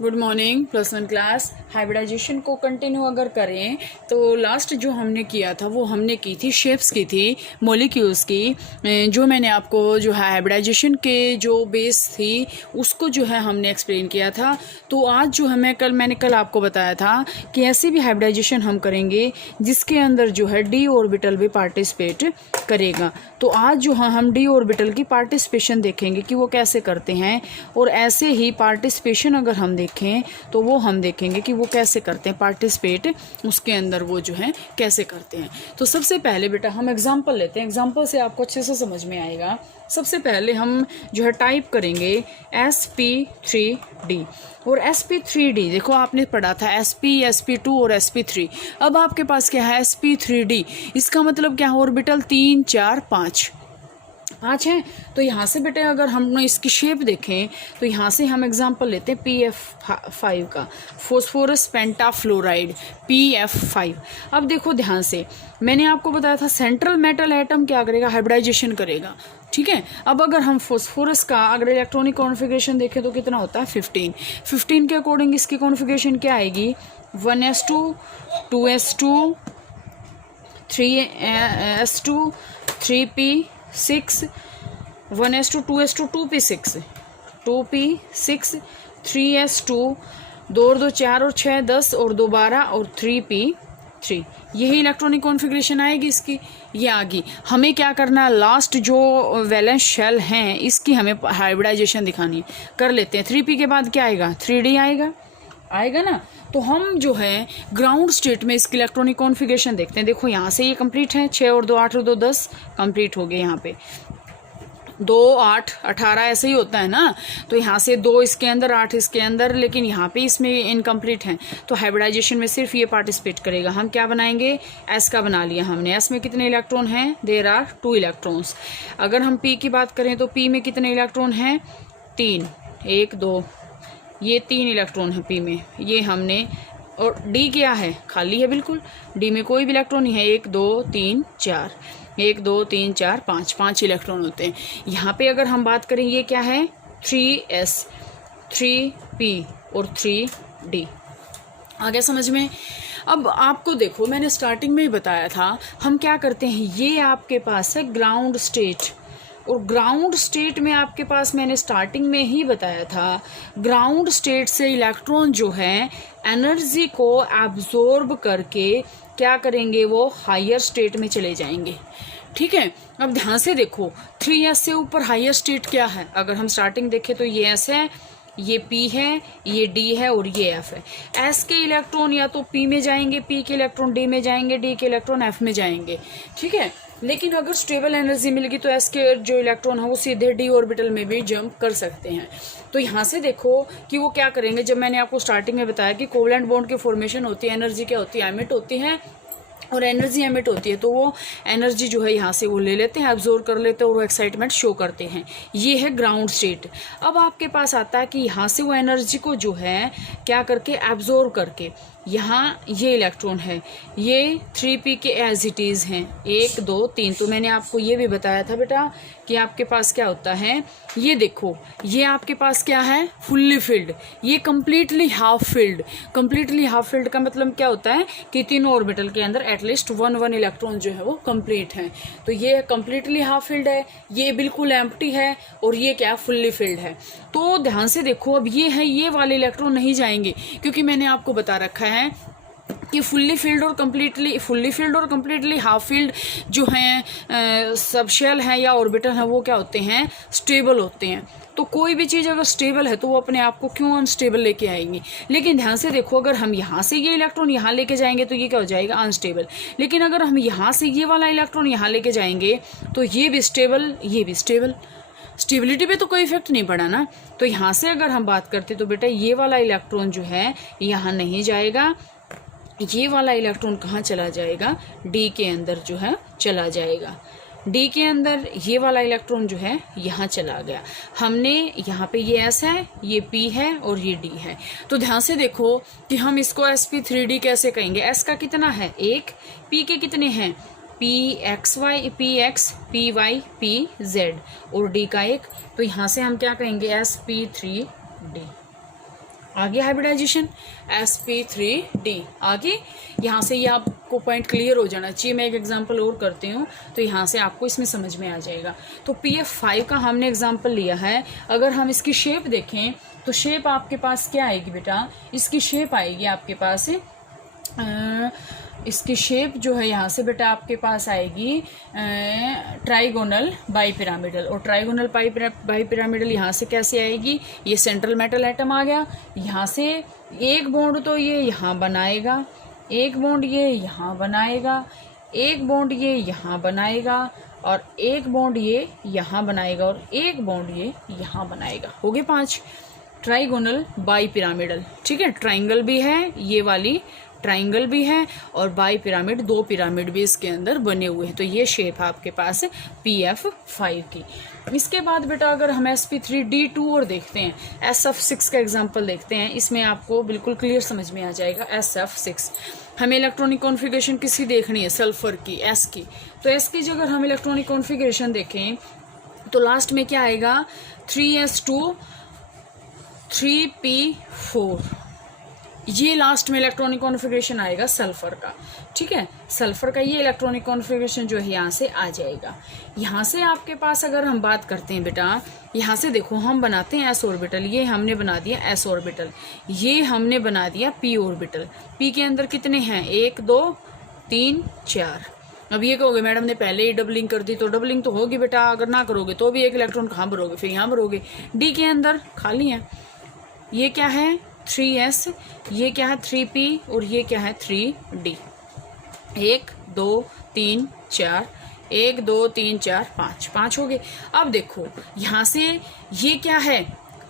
Good morning plus one class. Hybridization को continue अगर करें तो लास्ट जो हमने किया था वो हमने की थी शेप्स की थी, मॉलिक्यूल्स की। जो मैंने आपको जो है हाइब्रिडाइजेशन के जो बेस थी उसको जो है हमने एक्सप्लेन किया था। तो आज जो है मैंने कल आपको बताया था कि ऐसी भी हाइब्रिडाइजेशन हम करेंगे जिसके अंदर जो है डी ऑर्बिटल भी पार्टिसिपेट करेगा। तो आज जो है हम डी ऑर्बिटल की पार्टिसिपेशन देखेंगे कि वो कैसे करते हैं, और ऐसे ही पार्टिसिपेशन अगर हम देखें तो वो हम देखेंगे कि वो कैसे करते हैं पार्टिसिपेट, उसके अंदर वो जो है कैसे करते हैं। तो सबसे पहले बेटा हम एग्जांपल लेते हैं, एग्जांपल से आपको अच्छे से समझ में आएगा। सबसे पहले हम जो है टाइप करेंगे sp3d, और sp3d देखो आपने पढ़ा था sp, sp2 और sp3। अब आपके पास क्या है sp3d, इसका मतलब क्या है ऑर्बिटल 3 4 5 है। तो यहाँ से बेटे अगर हम इसकी शेप देखें तो यहाँ से हम एग्जांपल लेते हैं PF5 का, फॉस्फोरस पेंटाफ्लोराइड PF5। अब देखो ध्यान से, मैंने आपको बताया था सेंट्रल मेटल एटम क्या करेगा, हाइब्रिडाइजेशन करेगा। ठीक है, अब अगर हम फॉस्फोरस का अगर इलेक्ट्रॉनिक कॉन्फ़िगरेशन देखें तो कितना होता है 15 के अकॉर्डिंग इसकी कॉन्फ़िगरेशन क्या आएगी 1s2 2s2 3s2 3p6 1s2 2s2 2p6 2p6 3s2 2 और 2 4 और 6 10 और 2 12 और 3p3। यही इलेक्ट्रॉनिक कॉन्फ़िगरेशन आएगी इसकी, ये आ गई। हमें क्या करना है, लास्ट जो वैलेंस शेल हैं इसकी हमें हाइब्रिडाइजेशन दिखानी है। कर लेते हैं। 3p के बाद क्या आएगा 3d आएगा ना। तो हम जो है ग्राउंड स्टेट में इसकी इलेक्ट्रॉनिक कॉन्फ़िगरेशन देखते हैं। देखो यहाँ से ये कंप्लीट है, 6 और 2 8 और 2 10 कंप्लीट हो गए। यहाँ पे 2 8 18 ऐसे ही होता है ना। तो यहाँ से 2 इसके अंदर 8 इसके अंदर, लेकिन यहाँ पे इसमें इनकम्प्लीट है। तो हाइब्रिडाइजेशन में सिर्फ ये पार्टिसिपेट करेगा। हम क्या बनाएंगे, एस का बना लिया हमने। एस में कितने इलेक्ट्रॉन हैं, देयर आर 2 इलेक्ट्रॉन्स। अगर हम पी की बात करें तो पी में कितने इलेक्ट्रॉन हैं 3 1 2, ये 3 इलेक्ट्रॉन है पी में, ये हमने। और डी क्या है, खाली है बिल्कुल। डी में कोई भी इलेक्ट्रॉन नहीं है। 1 2 3 4 1 2 3 4 5 इलेक्ट्रॉन होते हैं। यहाँ पे अगर हम बात करें ये क्या है 3s 3p और 3d। आगे समझ में। अब आपको देखो मैंने स्टार्टिंग में ही बताया था हम क्या करते हैं, ये आपके पास है ग्राउंड स्टेट, और ग्राउंड स्टेट में आपके पास मैंने स्टार्टिंग में ही बताया था ग्राउंड स्टेट से इलेक्ट्रॉन जो है एनर्जी को एब्जॉर्ब करके क्या करेंगे, वो हायर स्टेट में चले जाएंगे। ठीक है, अब ध्यान से देखो 3s से ऊपर हायर स्टेट क्या है। अगर हम स्टार्टिंग देखें तो ये s है, ये p है, ये d है और ये f है। s के इलेक्ट्रॉन या तो p में जाएंगे, p के इलेक्ट्रॉन d में जाएंगे, d के इलेक्ट्रॉन f में जाएंगे। ठीक है, लेकिन अगर स्टेबल एनर्जी मिलेगी तो s के जो इलेक्ट्रॉन है वो सीधे d ऑर्बिटल में भी जंप कर सकते हैं। तो यहाँ से देखो कि वो क्या करेंगे, जब मैंने आपको स्टार्टिंग में बताया कि कोवलेंट बॉन्ड की फॉर्मेशन होती है, एनर्जी क्या होती है, एमिट होती है, और एनर्जी एमिट होती है। तो वो एनर्जी जो है यहाँ से वो ले लेते हैं, एब्जॉर्ब कर लेते हैं और वो एक्साइटमेंट शो करते हैं। ये है ग्राउंड स्टेट। अब आपके पास आता है कि यहाँ से वो एनर्जी को जो है क्या करके एब्जॉर्ब करके, यहाँ ये इलेक्ट्रॉन है, ये 3p के एज इट इज़ हैं 1 2 3। तो मैंने आपको ये भी बताया था बेटा कि आपके पास क्या होता है, ये देखो ये आपके पास क्या है फुल्ली फिल्ड, ये completely half filled. Completely half filled का मतलब क्या होता है कि तीनों ऑर्बिटल के अंदर एटलीस्ट 1 इलेक्ट्रॉन जो है वो कंप्लीट है। तो ये कम्प्लीटली हाफ फिल्ड है, ये बिल्कुल एम्प्टी है, और ये क्या फुल्ली फिल्ड है। तो ध्यान से देखो, अब ये है, ये वाले इलेक्ट्रॉन नहीं जाएंगे क्योंकि मैंने आपको बता रखा है कि फुल्ली फिल्ड और कम्प्लीटली हाफ फिल्ड जो हैं सब शेल हैं या ऑर्बिटल हैं वो क्या होते हैं, स्टेबल होते हैं। तो कोई भी चीज़ अगर स्टेबल है तो वो अपने आप को क्यों अनस्टेबल लेके आएंगी। लेकिन ध्यान से देखो, अगर हम यहाँ से ये इलेक्ट्रॉन यहाँ लेके जाएंगे तो ये क्या हो जाएगा अनस्टेबल। लेकिन अगर हम यहाँ से ये वाला इलेक्ट्रॉन यहाँ लेके जाएंगे तो ये भी स्टेबल, ये भी स्टेबल। स्टेबिलिटी पे तो कोई इफेक्ट नहीं पड़ा ना। तो यहाँ से अगर हम बात करते तो बेटा ये वाला इलेक्ट्रॉन जो है यहाँ नहीं जाएगा, ये वाला इलेक्ट्रॉन कहाँ चला जाएगा, डी के अंदर जो है चला जाएगा। डी के अंदर ये वाला इलेक्ट्रॉन जो है यहाँ चला गया। हमने यहाँ पे ये s है, ये p है और ये d है। तो ध्यान से देखो कि हम इसको sp3d कैसे कहेंगे। s का कितना है 1, p के कितने हैं pxy px py pz और d का 1। तो यहाँ से हम क्या कहेंगे sp3d। आगे हाइब्रिडाइजेशन sp3d। आगे यहाँ से ये आपको पॉइंट क्लियर हो जाना चाहिए। मैं एक एग्जांपल और करती हूँ तो यहाँ से आपको इसमें समझ में आ जाएगा। तो pf5 का हमने एग्जांपल लिया है। अगर हम इसकी शेप देखें तो शेप आपके पास क्या आएगी बेटा, इसकी शेप आएगी आपके पास इसकी शेप जो है यहाँ से बेटा आपके पास आएगी ट्राइगोनल बाईपिरामिडल। और ट्राइगोनल बाईपिरामिडल यहाँ से कैसे आएगी, ये सेंट्रल मेटल एटम आ गया, यहाँ से एक बॉन्ड तो ये यहाँ बनाएगा, एक बॉन्ड ये यहाँ बनाएगा, एक बॉन्ड ये यहाँ बनाएगा, और एक बॉन्ड ये यहाँ बनाएगा, और एक बॉन्ड ये यहाँ बनाएगा। हो गए 5 ट्राइगोनल बाईपिरामिडल। ठीक है, ट्राइंगल भी है, ये वाली ट्राइंगल भी है, और बाई पिरामिड 2 पिरामिड भी इसके अंदर बने हुए हैं। तो ये शेप है आपके पास pf5 की। इसके बाद बेटा अगर हम sp3d2 और देखते हैं, sf6 का एग्जांपल देखते हैं, इसमें आपको बिल्कुल क्लियर समझ में आ जाएगा। sf6 हमें इलेक्ट्रॉनिक कॉन्फ़िगरेशन किसकी देखनी है, सल्फर की, s की। तो s की जगह हम इलेक्ट्रॉनिक कॉन्फ़िगरेशन देखें तो लास्ट में क्या आएगा, 3s2 3p4, ये लास्ट में इलेक्ट्रॉनिक कॉन्फ़िगरेशन आएगा सल्फर का। ठीक है, सल्फर का ये इलेक्ट्रॉनिक कॉन्फ़िगरेशन जो है यहाँ से आ जाएगा। यहाँ से आपके पास अगर हम बात करते हैं बेटा, यहाँ से देखो हम बनाते हैं s ऑर्बिटल, ये हमने बना दिया s ऑर्बिटल, ये हमने बना दिया p ऑर्बिटल। p के अंदर कितने हैं, 1 2 3 4। अब ये कहोगे मैडम ने पहले ही डबलिंग कर दी, तो डबलिंग तो होगी बेटा, अगर ना करोगे तो भी एक इलेक्ट्रॉन कहाँ भरोगे, फिर यहाँ भरोगे। d के अंदर खाली है, ये क्या है 3s, ये क्या है 3p, और ये क्या है 3d। 1 2 3 4, 1 2 3 4 5 हो गए। अब देखो यहाँ से ये क्या है,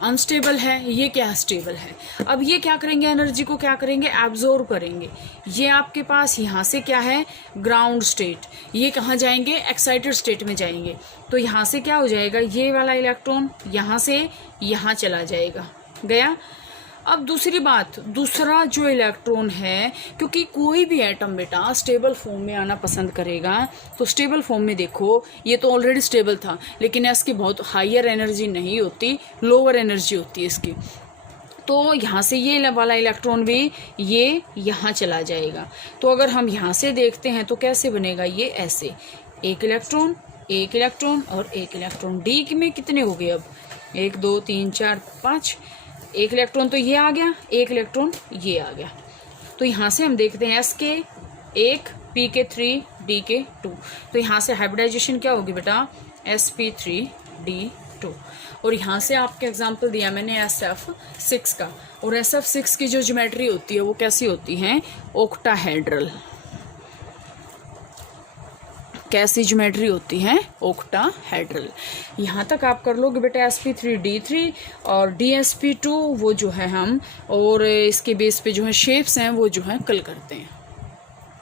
अनस्टेबल है, ये क्या स्टेबल है। अब ये क्या करेंगे, एनर्जी को क्या करेंगे, एब्जॉर्ब करेंगे। ये आपके पास यहाँ से क्या है, ग्राउंड स्टेट, ये कहाँ जाएंगे, एक्साइटेड स्टेट में जाएंगे। तो यहाँ से क्या हो जाएगा, ये वाला इलेक्ट्रॉन यहाँ से यहाँ चला जाएगा, गया। अब दूसरी बात, दूसरा जो इलेक्ट्रॉन है, क्योंकि कोई भी एटम बेटा स्टेबल फॉर्म में आना पसंद करेगा, तो स्टेबल फॉर्म में देखो ये तो ऑलरेडी स्टेबल था, लेकिन इसकी बहुत हायर एनर्जी नहीं होती, लोअर एनर्जी होती है इसकी। तो यहाँ से ये वाला इलेक्ट्रॉन भी ये यहाँ चला जाएगा। तो अगर हम यहाँ से देखते हैं तो कैसे बनेगा, ये ऐसे, एक इलेक्ट्रॉन और एक इलेक्ट्रॉन। डी में कितने हो गए अब, 1 2 3 4 5, एक इलेक्ट्रॉन तो ये आ गया, एक इलेक्ट्रॉन ये आ गया। तो यहाँ से हम देखते हैं s के 1, p के 3, d के 2। तो यहाँ से हाइब्रिडाइजेशन क्या होगी बेटा, sp3d2। और यहाँ से आपके एग्जांपल दिया मैंने sf6 का, और sf6 की जो ज्योमेट्री होती है वो कैसी होती है, ऑक्टाहेड्रल। कैसी ज्योमेट्री होती है, ऑक्टाहेड्रल। यहाँ तक आप कर लोगे बेटा sp3d3 और dsp2, वो जो है हम और इसके बेस पे जो है शेप्स हैं वो जो है कल करते हैं।